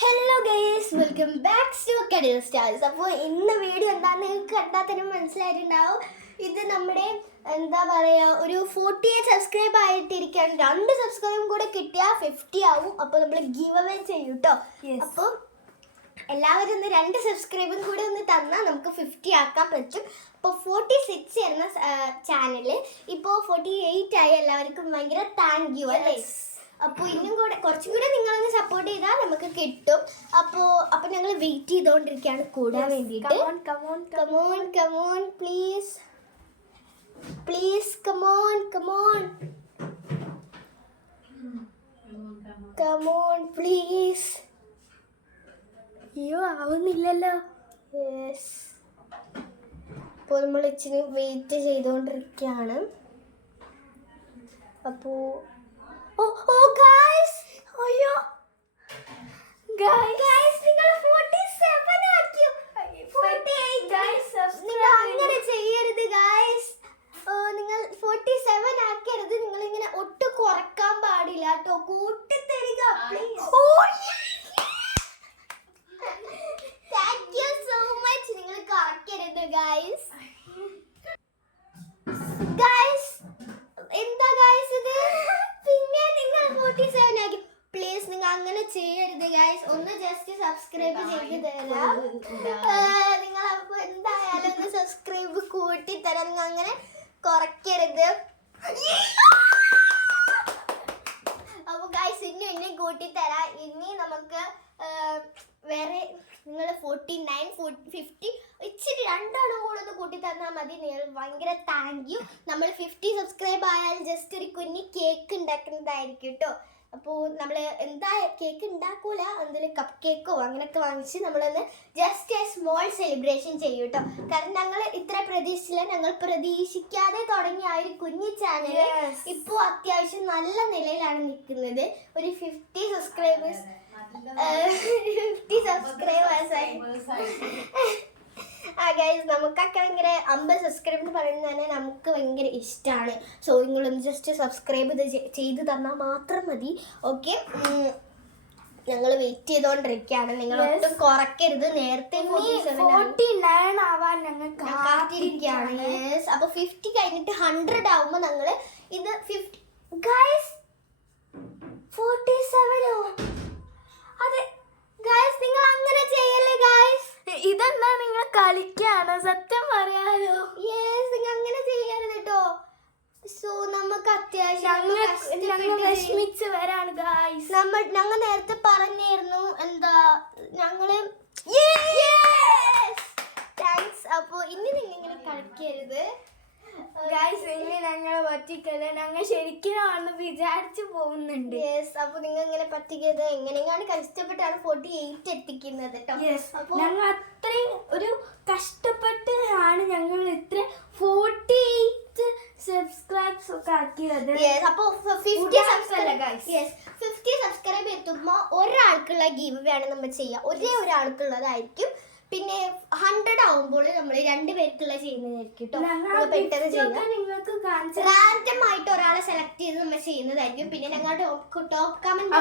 Hello guys, welcome back to career stars. അപ്പോൾ ഇന്ന് video എന്താണെന്ന് നിങ്ങൾക്ക് കണ്ടാൽ തന്നെ മനസ്സിലായിട്ടുണ്ടാവും. ഇത് നമ്മുടെ എന്താ പറയുക, ഒരു 48 സബ്സ്ക്രൈബ് ആയിട്ടിരിക്കുകയാണ്. 2 സബ്സ്ക്രൈബും കൂടെ കിട്ടിയാൽ 50 ആവും. അപ്പോൾ നമ്മൾ ഗീവ് അവേ ചെയ്യും കേട്ടോ. അപ്പോൾ എല്ലാവരും ഒന്ന് 2 സബ്സ്ക്രൈബും കൂടെ ഒന്ന് തന്നാൽ നമുക്ക് 50 ആക്കാൻ പറ്റും. അപ്പോൾ 46 എന്ന ചാനൽ ഇപ്പോൾ 48 ആയി. എല്ലാവർക്കും ഭയങ്കര താങ്ക് യു അല്ലേ. അപ്പോൾ ഇനിയും കൂടെ കുറച്ചും കൂടെ നിങ്ങളൊന്ന് സപ്പോർട്ട് ചെയ്താൽ നമുക്ക് കിട്ടും. അപ്പോൾ ഞങ്ങൾ വെയിറ്റ് ചെയ്തുകൊണ്ടിരിക്കുകയാണ് കൂടാൻ വേണ്ടിയിട്ട്. Come on please come on please. അയ്യോ, ആവുന്നില്ലല്ലോ. യെസ്, അപ്പോൾ നമ്മൾ ഇച്ചിരി വെയിറ്റ് ചെയ്തുകൊണ്ടിരിക്കുകയാണ്. അപ്പോൾ ഗായ്സ്, അയ്യോ ഗായ്സ്, നിങ്ങൾ 47 ആക്കിയോ? 48 ഗായ്സ്. നിങ്ങൾ അങ്ങനെ ചെയ്യരുത് ഗായ്സ്. നിങ്ങൾ 47 ആക്കരുത്. നിങ്ങൾ ഇങ്ങനെ ഒട്ടും കുറക്കാൻ പാടില്ല കേട്ടോ. കൂട്ടിത്തരിക please. Thank you so much. നിങ്ങൾ കുറയ്ക്കരുത് ഗായ്സ്. ഗായ്സ്, എന്താ ഗായ്സ് ഇത്? പിന്നെ നിങ്ങൾ 47 ആക്കി. പ്ലീസ് നിങ്ങൾ അങ്ങനെ ചെയ്യരുത് ഗായ്സ്. ഒന്ന് ജസ്റ്റ് സബ്സ്ക്രൈബ് ചെയ്ത് തരാം. നിങ്ങൾ അപ്പോൾ എന്തായാലും ഒന്ന് സബ്സ്ക്രൈബ് കൂട്ടി തരാം. നിങ്ങൾ അങ്ങനെ കുറയ്ക്കരുത്. അപ്പോൾ ഗായ്സ് ഇനി കൂട്ടി തരാം. ഇനി നമുക്ക് വേറെ നിങ്ങൾ 49 50 ഇച്ചിരി 2 കൂടെ ഒന്ന് കൂട്ടി തന്നാൽ മതി. നിങ്ങൾ ഭയങ്കര താങ്ക് യു. നമ്മൾ 50 സബ്സ്ക്രൈബ് ആയാൽ ജസ്റ്റ് ഒരു കുഞ്ഞി കേക്ക് ഉണ്ടാക്കുന്നതായിരിക്കും കേട്ടോ. അപ്പോൾ നമ്മൾ എന്താ കേക്ക് ഉണ്ടാക്കൂല, എന്തെങ്കിലും കപ്പ് കേക്കോ അങ്ങനെയൊക്കെ വാങ്ങിച്ച് നമ്മളൊന്ന് ജസ്റ്റ് എ സ്മോൾ സെലിബ്രേഷൻ ചെയ്യും കേട്ടോ. കാരണം ഞങ്ങൾ ഇത്ര പ്രതീക്ഷിച്ചില്ല. ഞങ്ങൾ പ്രതീക്ഷിക്കാതെ തുടങ്ങിയ ആ ഒരു കുഞ്ഞു ചാനൽ ഇപ്പോൾ അത്യാവശ്യം നല്ല നിലയിലാണ് നിൽക്കുന്നത്. ഒരു 50 സബ്സ്ക്രൈബേഴ്സ് ഗൈസ്, നമുക്കൊക്കെ ഭയങ്കര 50 സബ്സ്ക്രൈബ് എന്ന് പറയുന്നത് തന്നെ നമുക്ക് ഭയങ്കര ഇഷ്ടമാണ്. സോ നിങ്ങളൊന്ന് ജസ്റ്റ് സബ്സ്ക്രൈബ് ചെയ്ത് തന്നാൽ മാത്രം മതി. ഓക്കെ, ഞങ്ങൾ വെയിറ്റ് ചെയ്തോണ്ടിരിക്കുകയാണ്. നിങ്ങൾ ഒട്ടും കുറയ്ക്കരുത്. നേരത്തെ 49 ആവാൻ ഞങ്ങൾ കാത്തിരിക്കുകയാണ്. യെസ്, അപ്പോൾ 50 കഴിഞ്ഞിട്ട് 100 ആവുമ്പോൾ ഞങ്ങൾ ഇത് 50 ഗൈസ് 47 അതെ ഗൈസ്, നിങ്ങൾ അങ്ങനെ ചെയ്യല്ലേ ഗൈസ്. ഇതെന്താ നിങ്ങൾ കളിക്കാണോ? സത്യം പറയാലോ. യെസ്, നിങ്ങൾ അങ്ങനെ ചെയ്യരുത് കേട്ടോ. സോ നമുക്ക് അത്യാവശ്യം വിഷമിച്ച് വരാണ് ഗൈസ്. ഞങ്ങൾ നേരത്തെ പറഞ്ഞായിരുന്നു എന്താ ഞങ്ങള് താങ്ക്സ്. അപ്പോൾ ഇനി നിങ്ങൾ ഇങ്ങനെ കളിക്കരുത് ഗൈസ്. ഇനി ഞങ്ങളെ പറ്റിക്കല്ല, ഞങ്ങൾ ശരിക്കും വിചാരിച്ചു പോകുന്നുണ്ട്. യെസ്, അപ്പോൾ നിങ്ങൾ ഇങ്ങനെ പറ്റിക്കരുത്. എങ്ങനെയാണ് കഷ്ടപ്പെട്ടാണ് 48 എത്തിക്കുന്നത് കേട്ടോ. അപ്പോൾ ഞങ്ങൾ അത്രയും ഒരു കഷ്ടപ്പെട്ട് ആണ് ഞങ്ങൾ ഇത്ര 48 സബ്സ്ക്രൈബ്സ് ഒക്കെ ആക്കിയത്. അപ്പോൾ 50 സബ്സ്ക്രൈബ് എത്തുമ്പോൾ ഒരാൾക്കുള്ള ഗീവ് വേണം നമ്മൾ ചെയ്യുക. ഒരാൾക്കുള്ളതായിരിക്കും. പിന്നെ 100 ആവുമ്പോൾ നമ്മൾ 2 പേർക്കുള്ള ചെയ്യുന്നതായിരിക്കും കേട്ടോ. പെട്ടെന്ന് ചെയ്യുക. റാൻഡം ആയിട്ട് ഒരാളെ സെലക്ട് ചെയ്ത് നമ്മൾ ചെയ്യുന്നതായിരിക്കും. പിന്നെ ഞങ്ങളുടെ ടോപ്പ് കമന്റ്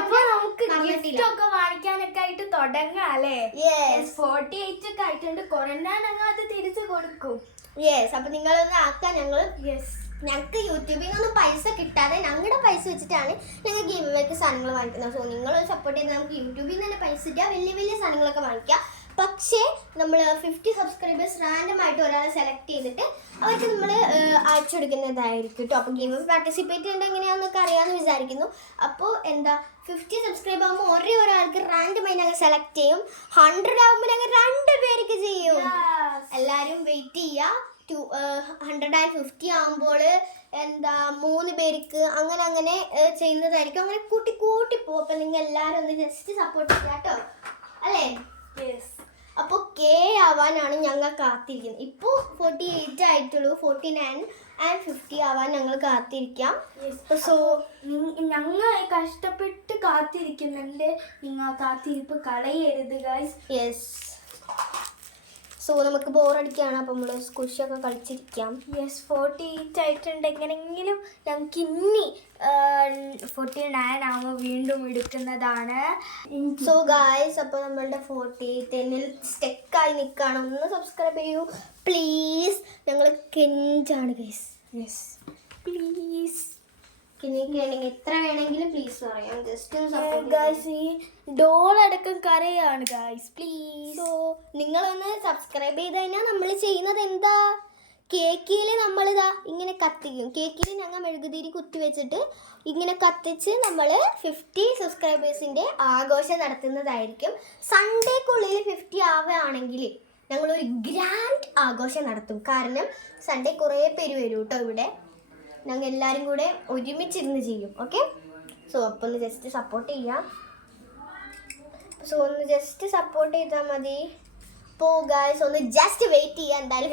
ഒക്കെ വാങ്ങിക്കാനൊക്കെ ആയിട്ട് തുടങ്ങാം അല്ലേ. 48 ഒക്കെ ആയിട്ടുണ്ട്. കൊറോണ ഞങ്ങൾ അത് തിരിച്ചു കൊടുക്കും. യെസ്, അപ്പൊ നിങ്ങളൊന്ന് ആക്കാൻ ഞങ്ങൾക്ക് യൂട്യൂബിൽ നിന്നൊന്നും പൈസ കിട്ടാതെ ഞങ്ങളുടെ പൈസ വെച്ചിട്ടാണ് ഞങ്ങൾ ഗീവ് അവേക്ക് സാധനങ്ങൾ വാങ്ങിക്കുന്നത്. സോ നിങ്ങൾ സപ്പോർട്ട് ചെയ്താൽ നമുക്ക് യൂട്യൂബിൽ നിന്ന് തന്നെ പൈസ കിട്ടുക, വലിയ സാധനങ്ങളൊക്കെ വാങ്ങിക്കാം. പക്ഷേ നമ്മൾ 50 സബ്സ്ക്രൈബേഴ്സ് റാൻഡം ആയിട്ട് ഒരാളെ സെലക്ട് ചെയ്തിട്ട് അവർക്ക് നമ്മൾ അയച്ചു കൊടുക്കുന്നതായിരിക്കും കേട്ടോ. അപ്പോൾ ഗെയിം പാർട്ടിസിപ്പേറ്റ് ചെയ്യേണ്ട എങ്ങനെയാണെന്നൊക്കെ അറിയാമെന്ന് വിചാരിക്കുന്നു. അപ്പോൾ 50 സബ്സ്ക്രൈബ് ആകുമ്പോൾ ഒരാൾക്ക് റാൻഡമായി ഞങ്ങൾ സെലക്ട് ചെയ്യും. 100 ആകുമ്പോൾ ഞങ്ങൾ 2 പേർക്ക് ചെയ്യും. എല്ലാവരും വെയിറ്റ് ചെയ്യുക. 150 ആകുമ്പോൾ 3 പേർക്ക് അങ്ങനെ ചെയ്യുന്നതായിരിക്കും. അങ്ങനെ കൂട്ടി പോകും. അപ്പം നിങ്ങൾ എല്ലാവരും ഒന്ന് ജസ്റ്റ് സപ്പോർട്ട് ചെയ്യുക കേട്ടോ, അല്ലേ. അപ്പോൾ K ആവാനാണ് ഞങ്ങൾ കാത്തിരിക്കുന്നത്. ഇപ്പോൾ 48 ആയിട്ടുള്ളൂ. 49 and 50 ആവാൻ ഞങ്ങൾ കാത്തിരിക്കാം. സോ ഞങ്ങൾ കഷ്ടപ്പെട്ട് കാത്തിരിക്കുന്നുണ്ട്. നിങ്ങൾ കാത്തിരിപ്പ് കളയരുത് ഗൈസ്. യെസ്, സോ നമുക്ക് ബോറടിക്കുകയാണ്, അപ്പം നമ്മൾ സ്കുഷൊക്കെ കളിച്ചിരിക്കാം. യെസ് 48 ആയിട്ടുണ്ട്. എങ്ങനെയെങ്കിലും ഞങ്ങൾക്ക് ഇനി 49 ആകുമ്പോൾ വീണ്ടും എടുക്കുന്നതാണ്. സോ ഗായ്സ്, അപ്പോൾ നമ്മളുടെ 48 സ്റ്റെക്കായി നിൽക്കുകയാണ്. ഒന്ന് സബ്സ്ക്രൈബ് ചെയ്യൂ പ്ലീസ്, ഞങ്ങൾ കെഞ്ചാണ് ഗൈസ്. Yes please. കിണിക്കുകയാണെങ്കിൽ എത്ര വേണമെങ്കിലും പ്ലീസ് പറയാം. ജസ്റ്റ് ഗായ്സ് ഈ ഡോളടക്കം കരയാണ് ഗായ്സ്, പ്ലീസ്. സോ നിങ്ങളൊന്ന് സബ്സ്ക്രൈബ് ചെയ്ത് കഴിഞ്ഞാൽ നമ്മൾ ചെയ്യുന്നത് എന്താ, കേക്കിൽ നമ്മളിതാ ഇങ്ങനെ കത്തിക്കും. കേക്കിൽ ഞങ്ങൾ മെഴുകുതിരി കുത്തി വെച്ചിട്ട് ഇങ്ങനെ കത്തിച്ച് നമ്മൾ 50 സബ്സ്ക്രൈബേഴ്സിൻ്റെ ആഘോഷം നടത്തുന്നതായിരിക്കും. സൺഡേക്കുള്ളിൽ 50 ആവുകയാണെങ്കിൽ ഞങ്ങളൊരു ഗ്രാൻഡ് ആഘോഷം നടത്തും. കാരണം സൺഡേ കുറേ പേര് വരും കേട്ടോ ഇവിടെ. ഞങ്ങൾ എല്ലാവരും കൂടെ ഒരുമിച്ചിരുന്ന് ചെയ്യും. ഓക്കെ, സോ അപ്പോൾ ഒന്ന് ജസ്റ്റ് സപ്പോർട്ട് ചെയ്യാം. സോ ഒന്ന് ജസ്റ്റ് സപ്പോർട്ട് ചെയ്താൽ മതി. അപ്പോൾ ഗായ്സ് ഒന്ന് ജസ്റ്റ് വെയിറ്റ് ചെയ്യാം. എന്തായാലും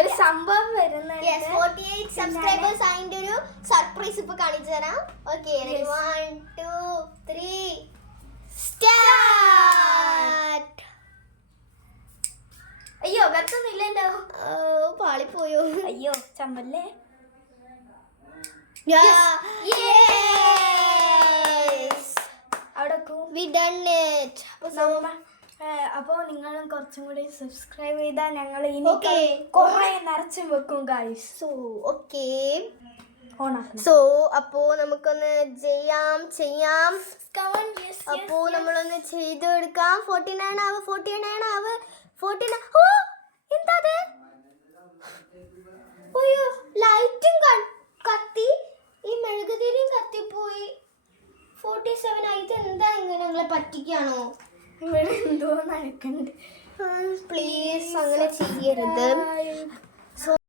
ഒരു സംഭവം വരുന്നുണ്ട്. 48 സബ്സ്ക്രൈബേഴ്സ് അതിൻ്റെ ഒരു സർപ്രൈസ് ഇപ്പോൾ കാണിച്ചു തരാം. Okay, 1 2 3 start. അയ്യോ വെപ്പൊന്നുമില്ലല്ലോ. പാളിപ്പോയോ? അയ്യോ ചമ്മല്ലേ. അവിടെ we done it. അപ്പോൾ നിങ്ങളും കുറച്ചും കൂടി സബ്സ്ക്രൈബ് ചെയ്താൽ ഞങ്ങൾ ഇനി Okay. കുറേ നിറച്ചും വെക്കും ഗൈസ്. സോ ഓക്കെ, ഓണാക്കണം. സോ അപ്പോൾ നമുക്കൊന്ന് ചെയ്യാം. അപ്പോൾ നമ്മളൊന്ന് ചെയ്ത് കൊടുക്കാം. 49 ആവ് 49. ഓ എന്താ അത്? അയ്യോ ലൈറ്റും കത്തി, ഈ മെഴുകുതിരിയും കത്തിപ്പോയി. 47 ആയിട്ട് എന്താ ഇങ്ങനെ ഞങ്ങളെ പറ്റിക്കാണോ? ഇവിടെ എന്തോ നടക്കുന്നുണ്ട്. പ്ലീസ് അങ്ങനെ ചെയ്യരുത്.